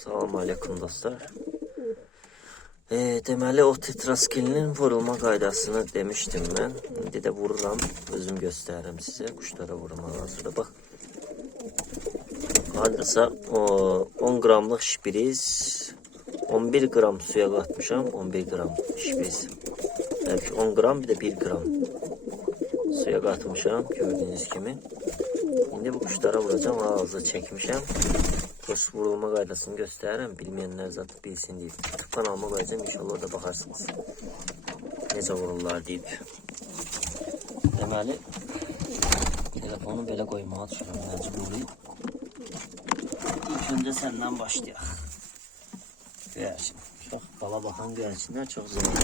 Salam aleyküm dostlar. E, deməli o tetraskilinin vurulma qaydasını demişdim mən. İndi də vururam, özüm göstərirəm sizə. Quşlara vurmaq hazırda. Bax. Hardasa o 10 qramlıq şpiriz 11 qram suya qatmışam. 11 qram şpiriz. Bəlkə 10 qram bir də 1 qram suya qatmışam gördüyünüz kimi. İndi bu quşlara vuracağım. Ağzı çəkmişəm. Kuş vurulma qaydasını göstərirəm. Bilməyənlər zat bilsin deyib. YouTube kanalıma qoyacağım. İnşallah orada baxarsınız. Necə vururlar deyib. Deməli telefonu belə qoymağa düşürəm məcburi. İlk öncə səndən başlayaq. Göyərçin. Çox bala baxan göyərçinlər çox zəngin.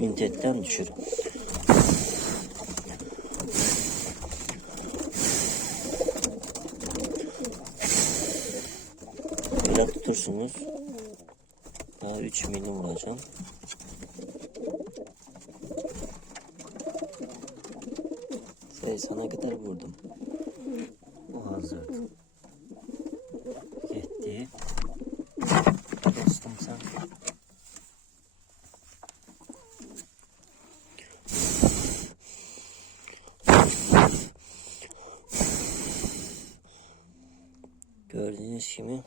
Vintetdən düşür. Tutursunuz. Daha 3 milim vuracağım. Sayısına kadar vurdum. Bu hazır. Gitti. Dostum sen. Gördüğünüz gibi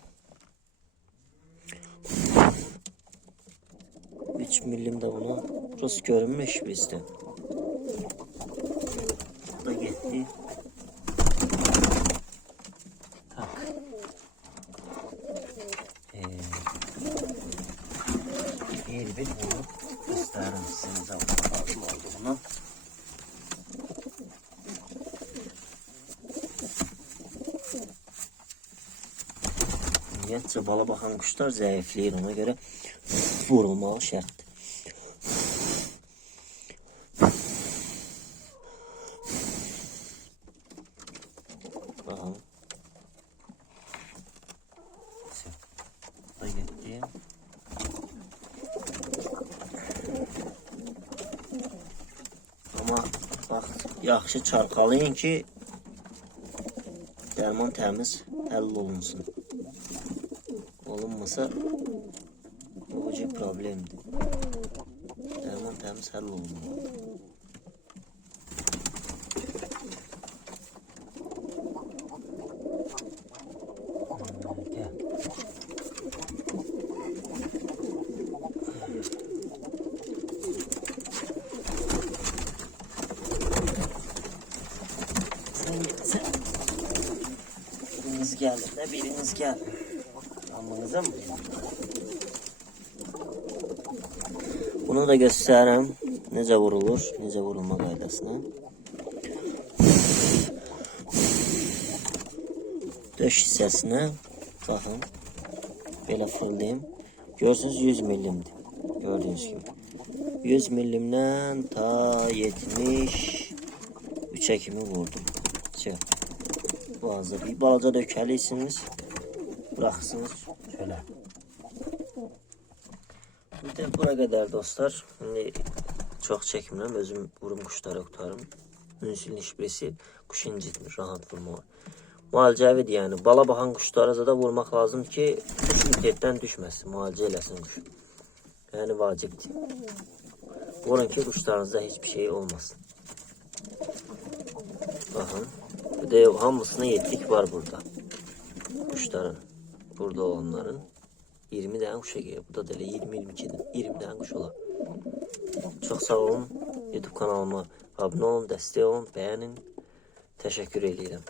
3 milim de buna Rus görünmüş bizde. Bu da gitti. Tak. Ee, bir bir vurup gösteririm size zaman lazım olduğunu. Ümumiyyətcə bala baxan quşlar zəifləyir ona görə vurulmalı şərtdir. Amma bax, yaxşı çarxalayın ki dərman təmiz həll olunsun. Olunmasa ucu problemdir. Dərman təmiz həll olunmalıdır. Hmm, Gəl. Sen git sen. Biriniz geldi de biriniz geldi. Amınıza mı? Bunu da göstereyim. Necə vurulur, necə vurulma qaydasına. Döş hissəsinə baxın. Belə fırlayım. Görürsünüz 100 milimdir. Gördüyünüz gibi. 100 milimdən ta 73'e kimi vurdum. Çıx. Bu hazır. Bir balaca dökəliysiniz. Bıraxırsınız şöyle. Bir de bura qədər dostlar. Şimdi çox çəkmirəm. Özüm vurum quşlara qutarım. Ünsül nişbresi kuş incitmir. Rahat vurma. Müalicəvidir yəni. Bala baxan quşlara da vurmaq lazım ki, internetdən düşməsin. Müalicə eləsin kuş. Yəni vacibdir. Vurun ki kuşlarınızda hiçbir şey olmasın. Bakın. Bir de hamısına yetlik var burada. Kuşların. Burada olanların. 20 tane kuşa geliyor. Bu da böyle 20-22'den. 20 tane kuş olar. Çok sağ olun. YouTube kanalıma abone olun, destek olun, beğenin. Teşekkür ederim.